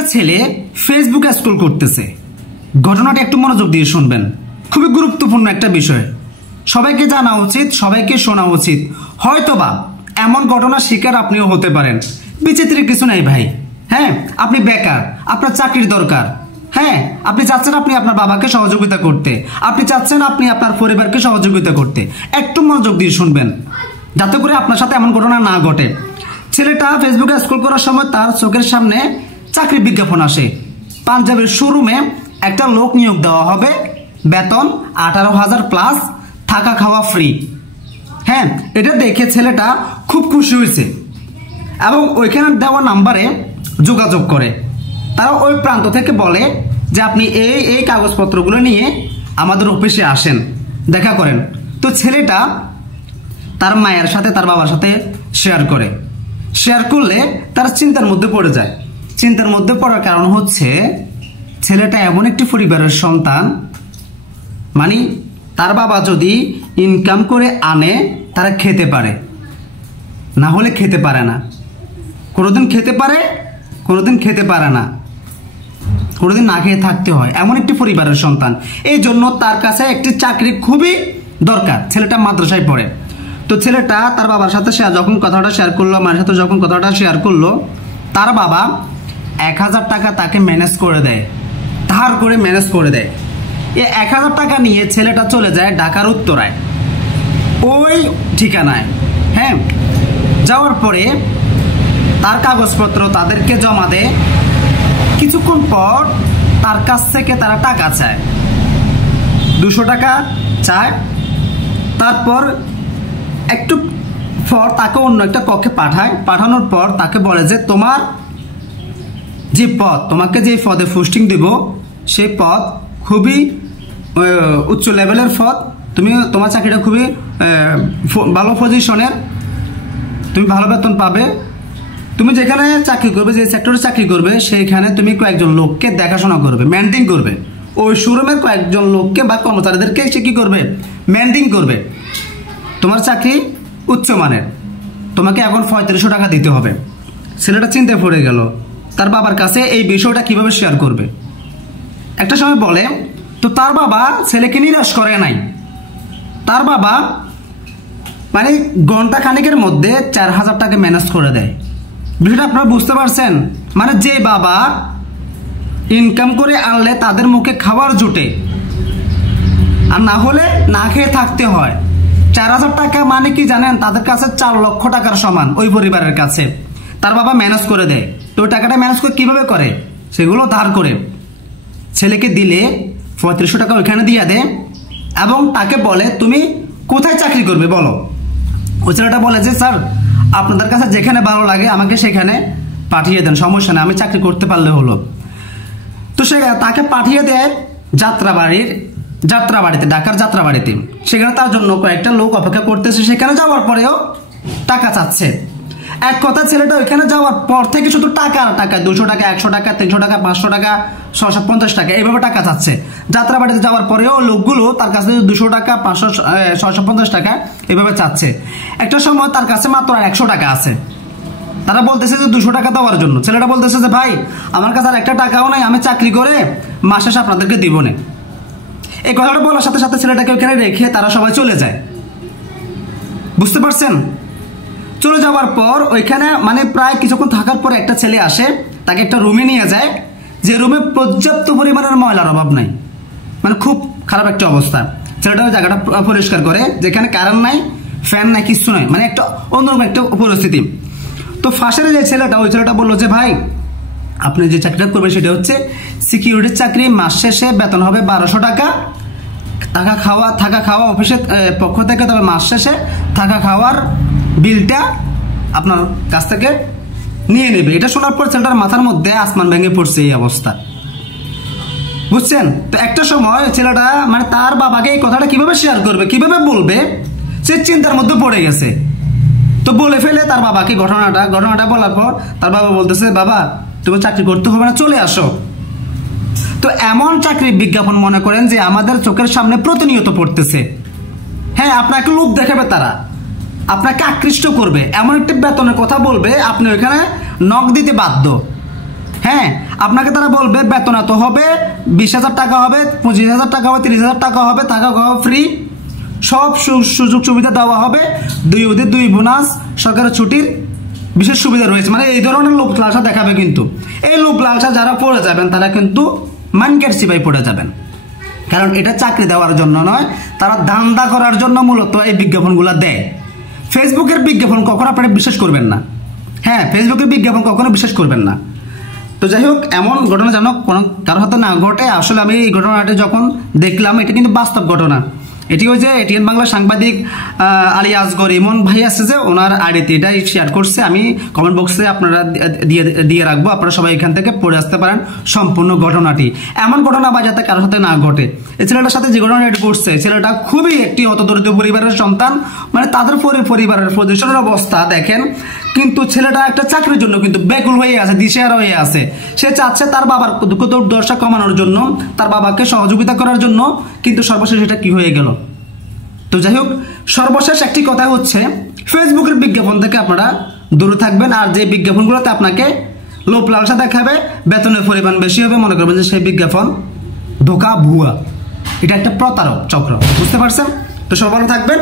একটা ছেলে ফেসবুকে স্ক্রল করতেছে। ঘটনাটা একটু মনোযোগ দিয়ে শুনবেন, খুবই গুরুত্বপূর্ণ একটা বিষয়, সবাইকে জানা উচিত, সবাইকে শোনা উচিত। হয়তোবা এমন ঘটনার শিকার আপনিও হতে পারেন। বিচিত্রের কিছু নাই ভাই। হ্যাঁ, আপনি বেকার, আপনার চাকরির দরকার। হ্যাঁ, আপনি চাচ্ছেন আপনি আপনার বাবাকে সহযোগিতা করতে, আপনি চাচ্ছেন আপনি আপনার পরিবারকে সহযোগিতা করতে। একটু মনোযোগ দিয়ে শুনবেন যাতে করে আপনার সাথে এমন ঘটনা না ঘটে। ছেলেটা ফেসবুকে স্ক্রল করার সময় তার চোখের সামনে চাকরি বিজ্ঞাপন আসে। পাঞ্জাবের শোরুমে একটা লোক নিয়োগ দেওয়া হবে, বেতন 18,000 প্লাস, থাকা খাওয়া ফ্রি। হ্যাঁ, এটা দেখে ছেলেটা খুব খুশি হয়েছে এবং ওইখানে দেওয়া নাম্বারে যোগাযোগ করে। তারা ওই প্রান্ত থেকে বলে যে আপনি এই কাগজপত্রগুলো নিয়ে আমাদের অফিসে আসেন, দেখা করেন। তো ছেলেটা তার মায়ের সাথে তার বাবার সাথে শেয়ার করে। শেয়ার করলে তারা চিন্তার মধ্যে পড়ে যায়। চিন্তার মধ্যে পড়ার কারণ হচ্ছে ছেলেটা এমন একটি পরিবারের সন্তান, মানে তার বাবা যদি ইনকাম করে আনে তারা খেতে পারে, না হলে খেতে পারে না। কোনোদিন খেতে পারে, কোনোদিন খেতে পারে না, কোনোদিন না খেয়ে থাকতে হয়, এমন একটি পরিবারের সন্তান। এই জন্য তার কাছে একটি চাকরি খুবই দরকার। ছেলেটা মাদ্রাসায় পড়ে। তো ছেলেটা তার বাবার সাথে যখন কথাটা শেয়ার করলো, মায়ের সাথে যখন কথাটা শেয়ার করলো, তার বাবা 1,000 টাকা তাকে ম্যানেজ করে দেয়, ধার করে ম্যানেজ করে দেয়। এই 1,000 টাকা নিয়ে ছেলেটা চলে যায় ঢাকার উত্তরায়, ওই ঠিকানায়। হ্যাঁ, যাওয়ার পরে তার কাগজপত্র তাদেরকে জমা দেয়। কিছুক্ষণ পর তার কাছ থেকে তারা টাকা চায়, 200 টাকা চায়। তারপর একটু পর তাকে অন্য একটা কক্ষে পাঠায়। পাঠানোর পর তাকে বলে যে তোমার যে পদ, তোমাকে যে পদে পোস্টিং দিব সেই পদ খুবই উচ্চ লেভেলের পদ, তোমার চাকরিটা খুবই ভালো পজিশনের, তুমি ভালো বেতন পাবে। তুমি যেখানে চাকরি করবে, যে সেক্টরে চাকরি করবে, সেইখানে তুমি কয়েকজন লোককে দেখাশোনা করবে, মেনটেন করবে। ওই শোরুমের কয়েকজন লোককে বা কর্মচারীদেরকে সে কি করবে, মেনটেন করবে। তোমার চাকরি উচ্চমানের, তোমাকে এখন 3500 টাকা দিতে হবে। ছেলেটা চিন্তায় পড়ে গেল তার বাবার কাছে এই বিষয়টা কিভাবে শেয়ার করবে। একটা সময় বলে, তো তার বাবা ছেলেকে নিরাশ করে নাই। তার বাবা মানে ঘন্টা খানিকের মধ্যে 4,000 টাকা ম্যানেজ করে দেয়। বিষয়টা আপনারা বুঝতে পারছেন? মানে যে বাবা ইনকাম করে আনলে তাদের মুখে খাবার জুটে, আর না হলে না খেয়ে থাকতে হয়। 4,000 টাকা মানে কি জানেন? তাদের কাছে 4 লক্ষ টাকার সমান। ওই পরিবারের কাছে তার বাবা ম্যানেজ করে দেয়। তো ওই টাকাটা ম্যানেজ করে কিভাবে করে? সেগুলো ধার করে ছেলেকে দিলে 3500 টাকা ওইখানে দিয়ে দেয় এবং তাকে বলে তুমি কোথায় চাকরি করবে বলো। ওই ছেলেটা বলে যে স্যার আপনাদের কাছে যেখানে ভালো লাগে আমাকে সেখানে পাঠিয়ে দেন, সমস্যা নেই, আমি চাকরি করতে পারলে হলো। তো সে তাকে পাঠিয়ে দেয় যাত্রাবাড়িতে, ঢাকার যাত্রাবাড়িতে। সেখানে তার জন্য কয়েকটা লোক অপেক্ষা করতেছে। সেখানে যাওয়ার পরেও টাকা চাচ্ছে। এক কথা ছেলেটা ওইখানে যাওয়ার পর থেকে শুধু টাকা 200 টাকা, 100 টাকা, 300 টাকা, 500 টাকা, 650 টাকা এইভাবে টাকা চাচ্ছে। যাত্রাবাড়িতে যাওয়ার পরেও লোকগুলো তার কাছে 200 টাকা, 500, 650 টাকা এভাবে চাচ্ছে। একটা সময় তার কাছে মাত্র 100 টাকা আছে। তারা বলতেছে যে 200 টাকা দেওয়ার জন্য। ছেলেটা বলতেছে যে ভাই আমার কাছে আর একটা টাকাও নাই, আমি চাকরি করে মাস শেষে আপনাদেরকে দিব না। এই কথাটা বলার সাথে সাথে ছেলেটাকে ওখানে রেখে তারা সবাই চলে যায়। বুঝতে পারছেন? চলে যাওয়ার পর ওইখানে মানে প্রায় কিছুক্ষণ থাকার পর একটা ছেলে আসে, তাকে একটা রুমে নিয়ে যায়, যে রুমে পর্যাপ্ত পরিমাণের ময়লার অভাব নাই, মানে খুব খারাপ একটা অবস্থা। ছেলেটা ওই জায়গাটা পরিষ্কার করে, যেখানে কারেন্ট নাই, ফ্যান নাই, কিছু নাই, মানে একটা অন্যরকম একটা পরিস্থিতি। তো ফাঁসের যে ছেলেটা, ওই ছেলেটা বললো যে ভাই আপনি যে চাকরিটা করবেন সেটা হচ্ছে সিকিউরিটির চাকরি, মাস শেষে বেতন হবে 1200 টাকা, থাকা খাওয়া অফিসের পক্ষ থেকে, তবে মাস শেষে থাকা খাওয়ার বিলটা আপনার কাছ থেকে নিয়ে নেবে। এটা শোনার পর ছেলেটার মাথার মধ্যে আসমান ভেঙে পড়ছে এই অবস্থা। বুঝছেন? তো একটা সময় ছেলেটা মানে তার বাবাকে এই কথাটা কিভাবে শেয়ার করবে, কিভাবে বলবে, সে চিন্তার মধ্যে পড়ে গেছে। তো বলে ফেলে তার বাবাকে ঘটনাটা বলার পর তার বাবা বলতেছে বাবা তুমি চাকরি করতে হবে না, চলে আসো। তো এমন চাকরির বিজ্ঞাপন মনে করেন যে আমাদের চোখের সামনে প্রতিনিয়ত পড়তেছে। হ্যাঁ, আপনাকে লোভ দেখাবে, তারা আপনাকে আকৃষ্ট করবে, এমন একটি বেতনের কথা বলবে আপনি ওইখানে নক দিতে বাধ্য। হ্যাঁ, আপনাকে তারা বলবে বেতন এত হবে, 20,000 টাকা হবে, 25,000 টাকা হবে, 30,000 টাকা হবে, থাকা খাওয়া ফ্রি, সব সুযোগ সুবিধা দেওয়া হবে, 2 ঈদের 2 বোনাস, সরকারের ছুটির বিশেষ সুবিধা রয়েছে। মানে এই ধরনের লোক লালসা দেখাবে, কিন্তু এই লোক লালসা যারা পড়ে যাবেন তারা কিন্তু মানকের সিপাই পড়ে যাবেন। কারণ এটা চাকরি দেওয়ার জন্য নয়, তারা ধান্দা করার জন্য মূলত এই বিজ্ঞাপনগুলো দেয়। ফেসবুকের বিজ্ঞাপন কখনো আপনারা বিশ্বাস করবেন না। হ্যাঁ, ফেসবুকের বিজ্ঞাপন কখনো বিশ্বাস করবেন না। তো যাই হোক, এমন ঘটনা যেন কোনো কারোর হাতে না ঘটে। আসলে আমি এই ঘটনাটি যখন দেখলাম, এটা কিন্তু বাস্তব ঘটনা। এটি ওই যে এটিএন বাংলা সাংবাদিক আলী আসগর ইমন ভাই আছে যে, ওনার আইডিতে এটাই শেয়ার করছে। আমি কমেন্ট বক্সে আপনারা দিয়ে রাখবো, আপনারা সবাই এখান থেকে পড়ে আসতে পারেন সম্পূর্ণ ঘটনাটি। এমন ঘটনা বা যাতে কারোর সাথে না ঘটে। এই ছেলেটার সাথে যে ঘটনাটি ঘটছে, ছেলেটা খুবই একটি হতদরিদ্র পরিবারের সন্তান। মানে তাদের পরিবারের পজিশনের অবস্থা দেখেন, কিন্তু ছেলেটা একটা চাকরির জন্য কিন্তু ব্যাকুল হয়ে আছে, দিশেহারা হয়ে আছে। সে চাচ্ছে তার বাবার দুঃখ দুর্দশা কমানোর জন্য, তার বাবাকে সহযোগিতা করার জন্য, কিন্তু সর্বশেষ এটা কি হয়ে গেল। তো যাই হোক, সর্বশেষ একটি কথা হচ্ছে, ফেসবুকের বিজ্ঞাপন থেকে আপনারা দূরে থাকবেন। আর যে বিজ্ঞাপনগুলোতে আপনাকে লোভ লালসা দেখাবে, বেতনের পরিমাণ বেশি হবে, মনে করবেন যে সেই বিজ্ঞাপন ধোঁকা ভুয়া। এটা একটা প্রতারক চক্র, বুঝতে পারছেন? তো সবাই ভালো থাকবেন।